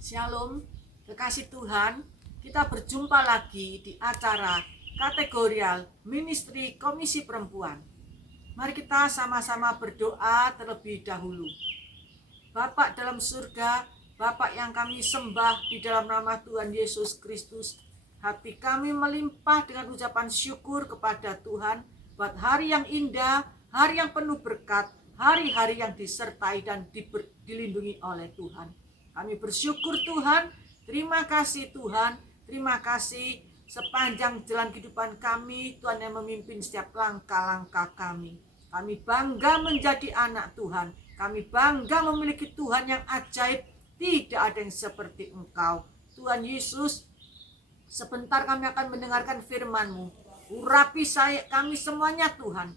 Shalom, kekasih Tuhan, kita berjumpa lagi di acara kategorial Ministry Komisi Perempuan. Mari kita sama-sama berdoa terlebih dahulu. Bapa dalam surga, Bapa yang kami sembah di dalam nama Tuhan Yesus Kristus, hati kami melimpah dengan ucapan syukur kepada Tuhan buat hari yang indah, hari yang penuh berkat, hari-hari yang disertai dan dilindungi oleh Tuhan. Kami bersyukur Tuhan, terima kasih Tuhan, terima kasih sepanjang jalan kehidupan kami, Tuhan yang memimpin setiap langkah-langkah kami. Kami bangga menjadi anak Tuhan, kami bangga memiliki Tuhan yang ajaib, tidak ada yang seperti Engkau. Tuhan Yesus, sebentar kami akan mendengarkan firman-Mu. Urapi kami semuanya Tuhan,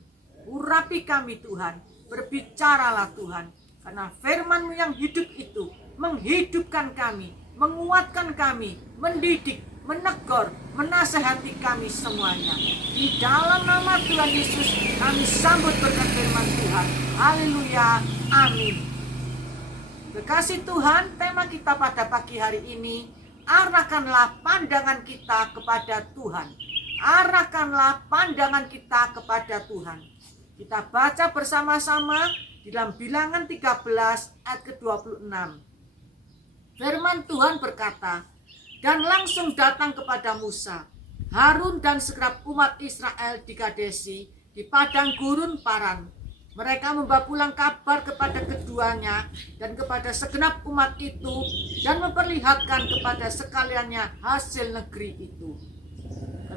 urapi kami Tuhan, berbicaralah Tuhan, karena firman-Mu yang hidup itu menghidupkan kami, menguatkan kami, mendidik, menegur, menasehati kami semuanya. Di dalam nama Tuhan Yesus kami sambut berkat firman Tuhan. Haleluya, amin. Kekasih Tuhan, tema kita pada pagi hari ini, arahkanlah pandangan kita kepada Tuhan. Arahkanlah pandangan kita kepada Tuhan. Kita baca bersama-sama di dalam Bilangan 13 ayat ke-26. Firman Tuhan berkata, dan langsung datang kepada Musa, Harun dan segenap umat Israel di Kadesi, di padang gurun Paran. Mereka membawa pulang kabar kepada keduanya dan kepada segenap umat itu, dan memperlihatkan kepada sekaliannya hasil negeri itu.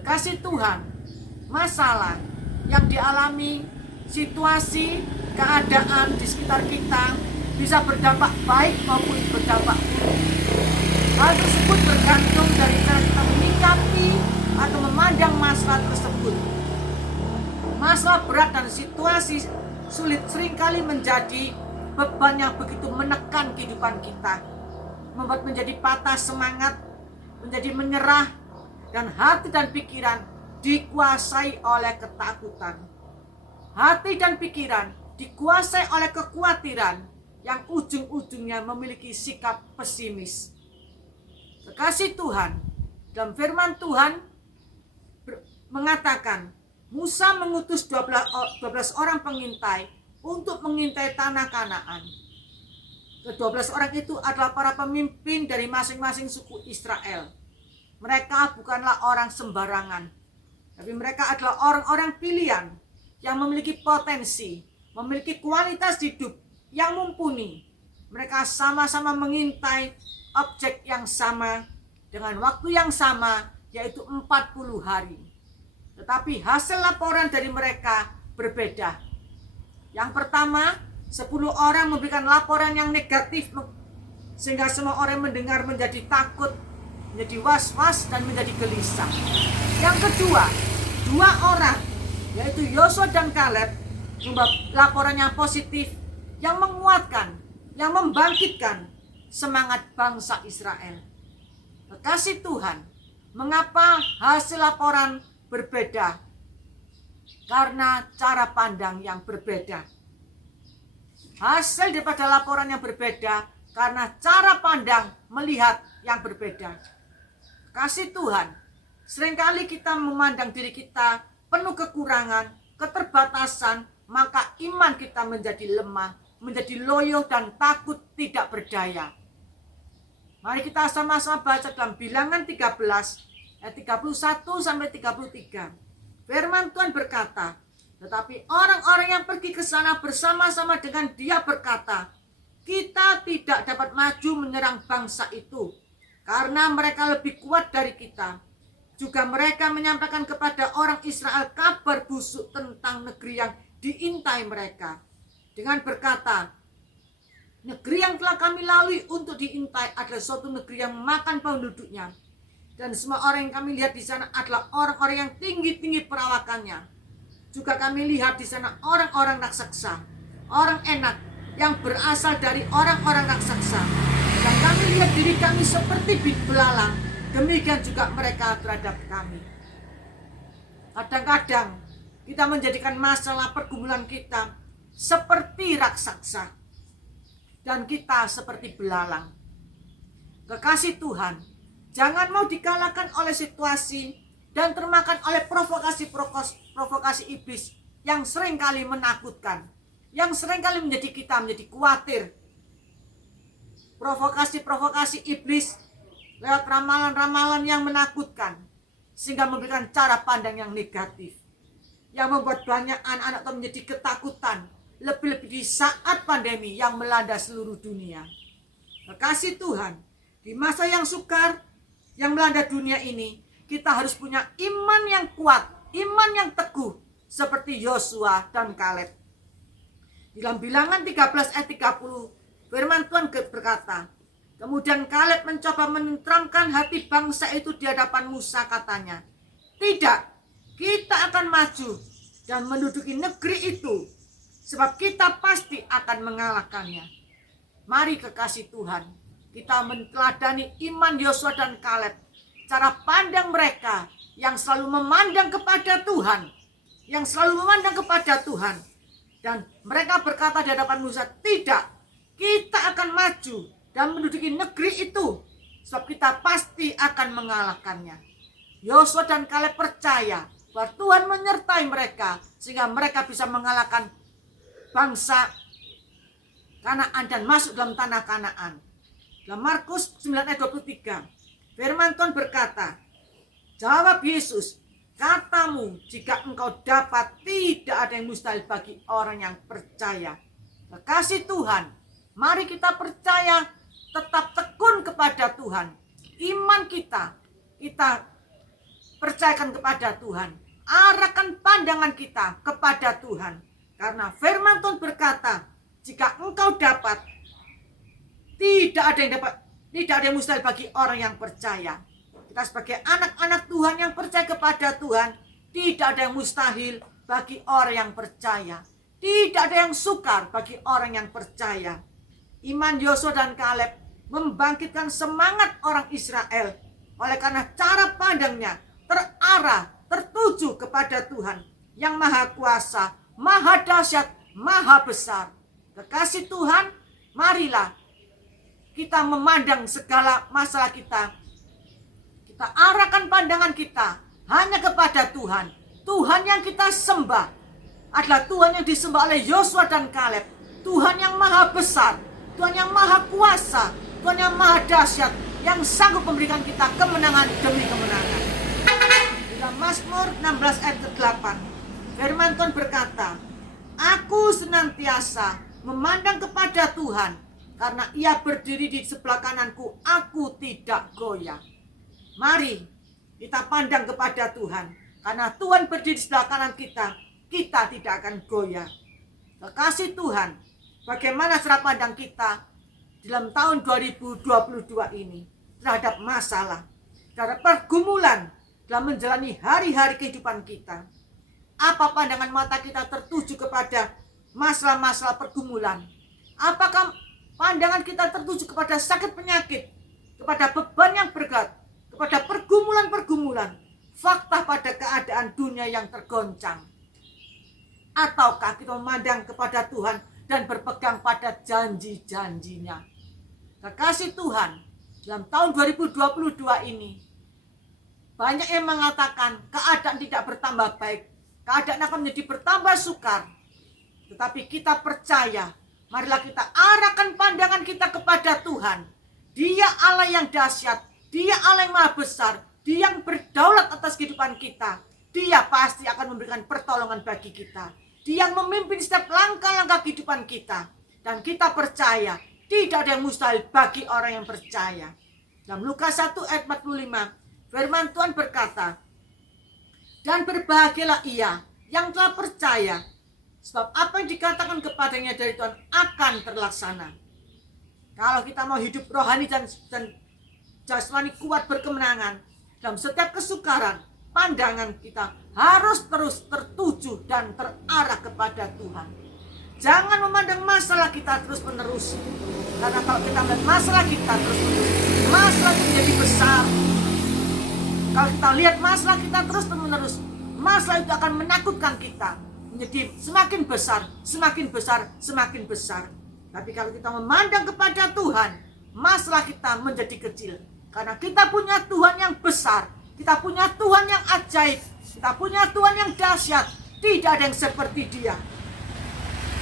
Kekasih Tuhan, masalah yang dialami, situasi, keadaan di sekitar kita bisa berdampak baik maupun berdampak buruk. Hal tersebut bergantung dari cara kita menyikapi atau memandang masalah tersebut. Masalah berat dan situasi sulit seringkali menjadi beban yang begitu menekan kehidupan kita, membuat menjadi patah semangat, menjadi menyerah, dan hati dan pikiran dikuasai oleh ketakutan. Hati dan pikiran dikuasai oleh kekhawatiran yang ujung-ujungnya memiliki sikap pesimis. Kekasih Tuhan, dalam firman Tuhan mengatakan, Musa mengutus 12 orang pengintai untuk mengintai tanah Kanaan. Ke-12 orang itu adalah para pemimpin dari masing-masing suku Israel. Mereka bukanlah orang sembarangan, tapi mereka adalah orang-orang pilihan yang memiliki potensi, memiliki kualitas hidup yang mumpuni. Mereka sama-sama mengintai objek yang sama dengan waktu yang sama, yaitu 40 hari. Tetapi hasil laporan dari mereka berbeda. Yang pertama, 10 orang memberikan laporan yang negatif, sehingga semua orang mendengar menjadi takut, menjadi was-was, dan menjadi gelisah. Yang kedua, 2 orang, yaitu Yosua dan Kaleb, membuat laporan yang positif, yang menguatkan, yang membangkitkan semangat bangsa Israel. Kekasih Tuhan, mengapa hasil laporan berbeda? Karena cara pandang yang berbeda. Hasil daripada laporan yang berbeda karena cara pandang melihat yang berbeda. Kekasih Tuhan, seringkali kita memandang diri kita penuh kekurangan, keterbatasan, maka iman kita menjadi lemah, menjadi loyo dan takut tidak berdaya. Mari kita sama-sama baca dalam Bilangan 13 ayat 31 sampai 33. Firman Tuhan berkata, tetapi orang-orang yang pergi ke sana bersama-sama dengan dia berkata, kita tidak dapat maju menyerang bangsa itu karena mereka lebih kuat dari kita. Juga mereka menyampaikan kepada orang Israel kabar busuk tentang negeri yang diintai mereka, dengan berkata, negeri yang telah kami lalui untuk diintai adalah suatu negeri yang makan penduduknya, dan semua orang yang kami lihat di sana adalah orang-orang yang tinggi-tinggi perawakannya. Juga kami lihat di sana orang-orang raksasa, orang enak yang berasal dari orang-orang raksasa, dan kami lihat diri kami seperti belalang, demikian juga mereka terhadap kami. Kadang-kadang kita menjadikan masalah pergumulan kita seperti raksasa, dan kita seperti belalang. Kekasih Tuhan, jangan mau dikalahkan oleh situasi dan termakan oleh provokasi iblis yang seringkali menakutkan, yang seringkali menjadi kita menjadi khawatir. Provokasi iblis lewat ramalan-ramalan yang menakutkan, sehingga memberikan cara pandang yang negatif, yang membuat banyak anak-anak menjadi ketakutan, lebih-lebih di saat pandemi yang melanda seluruh dunia. Kekasih Tuhan, di masa yang sukar yang melanda dunia ini, kita harus punya iman yang kuat, iman yang teguh, seperti Yosua dan Kaleb. Di dalam Bilangan 13 ayat 30, firman Tuhan berkata, kemudian Kaleb mencoba menenteramkan hati bangsa itu di hadapan Musa, katanya, tidak, kita akan maju dan menduduki negeri itu, sebab kita pasti akan mengalahkannya. Mari kekasih Tuhan, kita meneladani iman Yosua dan Kaleb, cara pandang mereka yang selalu memandang kepada Tuhan, dan mereka berkata di hadapan Musa, tidak, kita akan maju dan menduduki negeri itu, sebab kita pasti akan mengalahkannya. Yosua dan Kaleb percaya bahwa Tuhan menyertai mereka, sehingga mereka bisa mengalahkan bangsa Kanaan dan masuk dalam tanah Kanaan. Dalam Markus 9 ayat 23, firman Tuhan berkata, jawab Yesus, katamu jika engkau dapat, tidak ada yang mustahil bagi orang yang percaya. Kekasih Tuhan, mari kita percaya, tetap tekun kepada Tuhan. Iman kita percayakan kepada Tuhan. Arahkan pandangan kita kepada Tuhan. Karena firman Tuhan berkata, jika engkau dapat, tidak ada yang mustahil bagi orang yang percaya. Kita sebagai anak-anak Tuhan yang percaya kepada Tuhan, tidak ada yang mustahil bagi orang yang percaya. Tidak ada yang sukar bagi orang yang percaya. Iman Yosua dan Kaleb membangkitkan semangat orang Israel, oleh karena cara pandangnya terarah, tertuju kepada Tuhan yang maha kuasa, maha dahsyat, maha besar. Kekasih Tuhan, marilah kita memandang segala masalah kita. Kita arahkan pandangan kita hanya kepada Tuhan. Tuhan yang kita sembah adalah Tuhan yang disembah oleh Yosua dan Kaleb. Tuhan yang maha besar, Tuhan yang maha kuasa, Tuhan yang maha dahsyat, yang sanggup memberikan kita kemenangan demi kemenangan. Dalam Mazmur 16 ayat ke-8, firman Tuhan berkata, aku senantiasa memandang kepada Tuhan, karena ia berdiri di sebelah kananku, aku tidak goyah. Mari kita pandang kepada Tuhan, karena Tuhan berdiri di sebelah kanan kita, kita tidak akan goyah. Kekasih Tuhan, bagaimana cara pandang kita dalam tahun 2022 ini terhadap masalah, terhadap pergumulan dalam menjalani hari-hari kehidupan kita? Apa pandangan mata kita tertuju kepada masalah-masalah pergumulan? Apakah pandangan kita tertuju kepada sakit penyakit, kepada beban yang berat, kepada pergumulan-pergumulan, fakta pada keadaan dunia yang tergoncang? Ataukah kita memandang kepada Tuhan dan berpegang pada janji-janjinya? Kekasih Tuhan, dalam tahun 2022 ini, banyak yang mengatakan keadaan tidak bertambah baik, keadaan akan menjadi bertambah sukar. Tetapi kita percaya, marilah kita arahkan pandangan kita kepada Tuhan. Dia Allah yang dahsyat, Dia Allah yang maha besar, Dia yang berdaulat atas kehidupan kita. Dia pasti akan memberikan pertolongan bagi kita. Dia yang memimpin setiap langkah-langkah kehidupan kita. Dan kita percaya, tidak ada yang mustahil bagi orang yang percaya. Dalam Lukas 1 ayat 45, firman Tuhan berkata, dan berbahagialah ia yang telah percaya, sebab apa yang dikatakan kepadanya dari Tuhan akan terlaksana. Kalau kita mau hidup rohani dan jasmani kuat berkemenangan, dalam setiap kesukaran, pandangan kita harus terus tertuju dan terarah kepada Tuhan. Jangan memandang masalah kita terus-menerus. Karena kalau kita melihat masalah kita terus-menerus, masalah itu menjadi besar. Kalau kita lihat masalah kita terus-menerus, masalah itu akan menakutkan kita. Menjadi semakin besar, semakin besar, semakin besar. Tapi kalau kita memandang kepada Tuhan, masalah kita menjadi kecil. Karena kita punya Tuhan yang besar, kita punya Tuhan yang ajaib, kita punya Tuhan yang dahsyat. Tidak ada yang seperti Dia.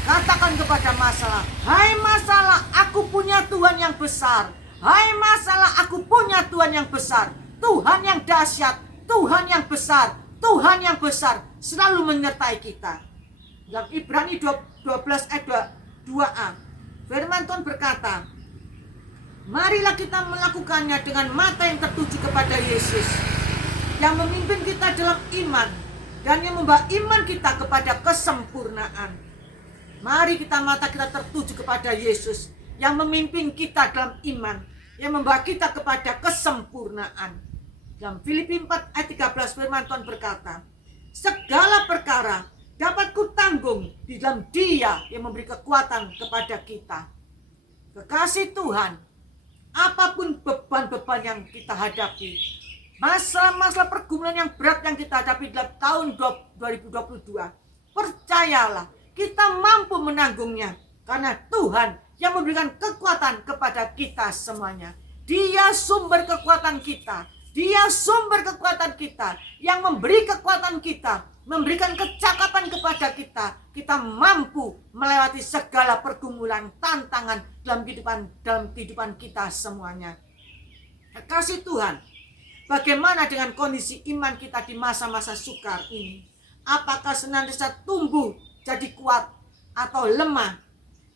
Katakan kepada masalah, hai masalah, aku punya Tuhan yang besar. Hai masalah, aku punya Tuhan yang besar. Tuhan yang dahsyat, Tuhan yang besar, Tuhan yang besar selalu menyertai kita. Dalam Ibrani 12 ayat 2a, firman Tuhan berkata, marilah kita melakukannya dengan mata yang tertuju kepada Yesus, yang memimpin kita dalam iman dan yang membawa iman kita kepada kesempurnaan. Mari mata kita tertuju kepada Yesus, yang memimpin kita dalam iman, yang membawa kita kepada kesempurnaan. Dalam Filipi 4 ayat 13 firman Tuhan berkata, segala perkara dapat kutanggung di dalam Dia yang memberi kekuatan kepada kita. Kekasih Tuhan, apapun beban-beban yang kita hadapi, masalah-masalah pergumulan yang berat yang kita hadapi dalam tahun 2022, percayalah kita mampu menanggungnya, karena Tuhan yang memberikan kekuatan kepada kita semuanya. Dia sumber kekuatan kita, Dia sumber kekuatan kita, yang memberi kekuatan kita, memberikan kecakapan kepada kita. Kita mampu melewati segala pergumulan, tantangan dalam kehidupan kita semuanya. Kasih Tuhan, bagaimana dengan kondisi iman kita di masa-masa sukar ini? Apakah senantiasa tumbuh jadi kuat, atau lemah,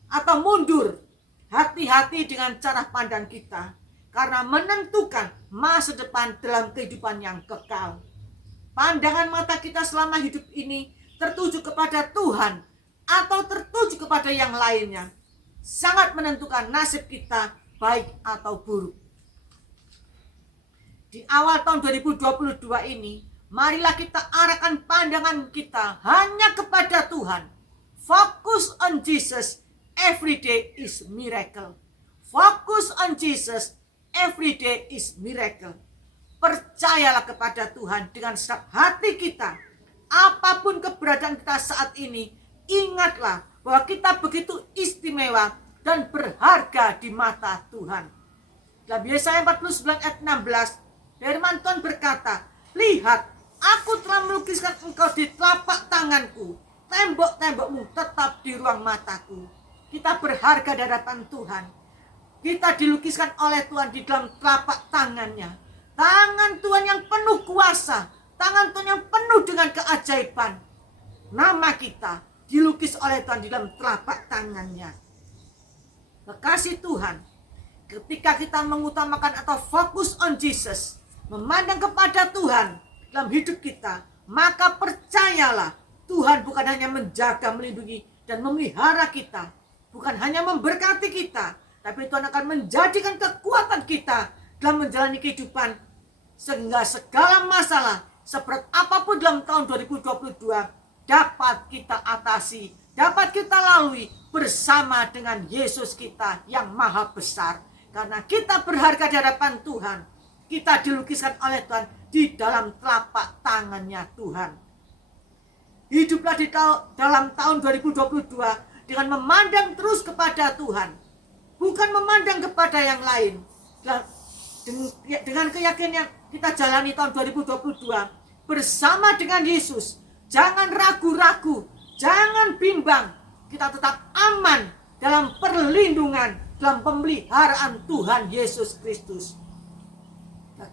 atau mundur? Hati-hati dengan cara pandang kita, karena menentukan masa depan dalam kehidupan yang kekal. Pandangan mata kita selama hidup ini tertuju kepada Tuhan atau tertuju kepada yang lainnya, sangat menentukan nasib kita baik atau buruk. Di awal tahun 2022 ini, marilah kita arahkan pandangan kita hanya kepada Tuhan. Focus on Jesus, every day is miracle. Focus on Jesus, every day is miracle. Percayalah kepada Tuhan dengan segenap hati kita. Apapun keberadaan kita saat ini, ingatlah bahwa kita begitu istimewa dan berharga di mata Tuhan. Dalam Yesaya 49 ayat 16, firman Tuhan berkata, lihat, aku telah melukiskan engkau di telapak tanganku, tembok-tembokmu tetap di ruang mataku. Kita berharga di hadapan Tuhan. Kita dilukiskan oleh Tuhan di dalam telapak tangannya. Tangan Tuhan yang penuh kuasa, tangan Tuhan yang penuh dengan keajaiban. Nama kita dilukis oleh Tuhan di dalam telapak tangannya. Kekasih Tuhan, ketika kita mengutamakan atau fokus on Jesus, memandang kepada Tuhan dalam hidup kita, maka percayalah, Tuhan bukan hanya menjaga, melindungi, dan memelihara kita, bukan hanya memberkati kita, tapi Tuhan akan menjadikan kekuatan kita dalam menjalani kehidupan, sehingga segala masalah seberat apapun dalam tahun 2022 dapat kita atasi, dapat kita lalui bersama dengan Yesus kita yang maha besar. Karena kita berharga di hadapan Tuhan, kita dilukiskan oleh Tuhan di dalam telapak tangannya Tuhan. Hiduplah dalam tahun 2022 dengan memandang terus kepada Tuhan, bukan memandang kepada yang lain. Dengan keyakinan yang kita jalani tahun 2022 bersama dengan Yesus, jangan ragu-ragu, jangan bimbang. Kita tetap aman dalam perlindungan, dalam pemeliharaan Tuhan Yesus Kristus.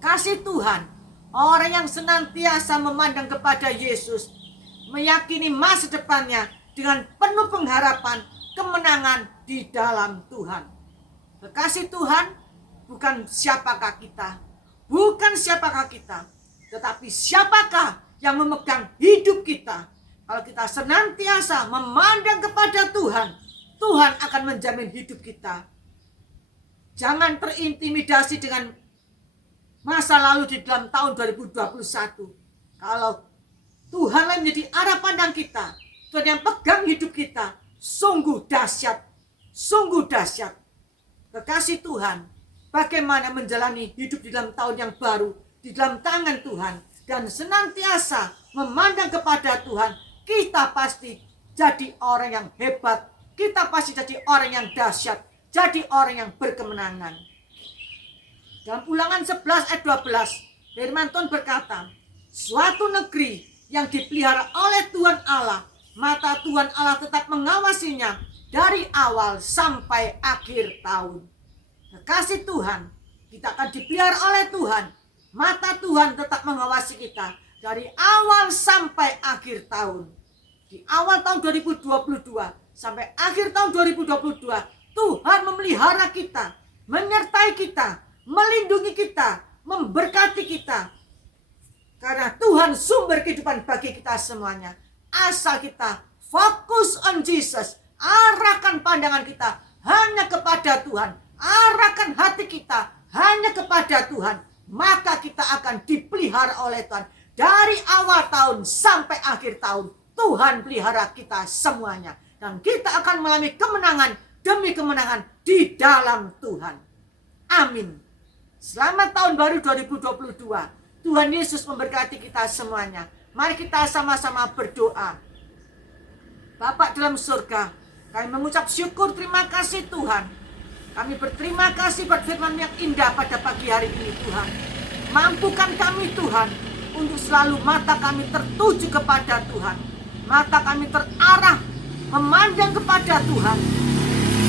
Kasih Tuhan, orang yang senantiasa memandang kepada Yesus, meyakini masa depannya dengan penuh pengharapan, kemenangan di dalam Tuhan. Kekasih Tuhan, bukan siapakah kita, tetapi siapakah yang memegang hidup kita. Kalau kita senantiasa memandang kepada Tuhan, Tuhan akan menjamin hidup kita. Jangan terintimidasi dengan masa lalu di dalam tahun 2021. Kalau Tuhan menjadi arah pandang kita, Tuhan yang pegang hidup kita, sungguh dahsyat, sungguh dahsyat. Kekasih Tuhan, bagaimana menjalani hidup di dalam tahun yang baru, di dalam tangan Tuhan, dan senantiasa memandang kepada Tuhan, kita pasti jadi orang yang hebat, kita pasti jadi orang yang dahsyat, jadi orang yang berkemenangan. Dalam Ulangan 11 ayat 12, firman Tuhan berkata, suatu negeri yang dipelihara oleh Tuhan Allah, mata Tuhan Allah tetap mengawasinya dari awal sampai akhir tahun. Kekasih Tuhan, kita akan dipelihara oleh Tuhan. Mata Tuhan tetap mengawasi kita dari awal sampai akhir tahun. Di awal tahun 2022 sampai akhir tahun 2022, Tuhan memelihara kita, menyertai kita, melindungi kita, memberkati kita. Karena Tuhan sumber kehidupan bagi kita semuanya. Asal kita fokus on Jesus, arahkan pandangan kita hanya kepada Tuhan, arahkan hati kita hanya kepada Tuhan, maka kita akan dipelihara oleh Tuhan. Dari awal tahun sampai akhir tahun, Tuhan pelihara kita semuanya. Dan kita akan mengalami kemenangan demi kemenangan di dalam Tuhan. Amin. Selamat tahun baru 2022. Tuhan Yesus memberkati kita semuanya. Mari kita sama-sama berdoa. Bapak dalam surga, kami mengucap syukur, terima kasih Tuhan. Kami berterima kasih buat firman yang indah pada pagi hari ini Tuhan. Mampukan kami Tuhan untuk selalu mata kami tertuju kepada Tuhan. Mata kami terarah memandang kepada Tuhan.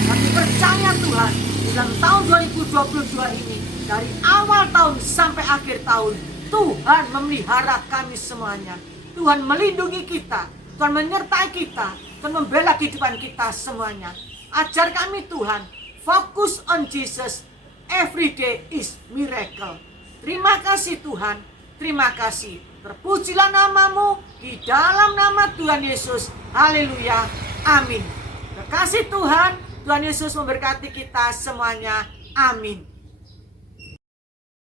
Kami percaya Tuhan, dalam tahun 2022 ini, dari awal tahun sampai akhir tahun, Tuhan memelihara kami semuanya. Tuhan melindungi kita, Tuhan menyertai kita, Tuhan membela kehidupan kita semuanya. Ajar kami Tuhan, fokus on Jesus, every day is miracle. Terima kasih Tuhan, terima kasih. Terpujilah namamu di dalam nama Tuhan Yesus. Haleluya, amin. Terima kasih Tuhan, Tuhan Yesus memberkati kita semuanya. Amin.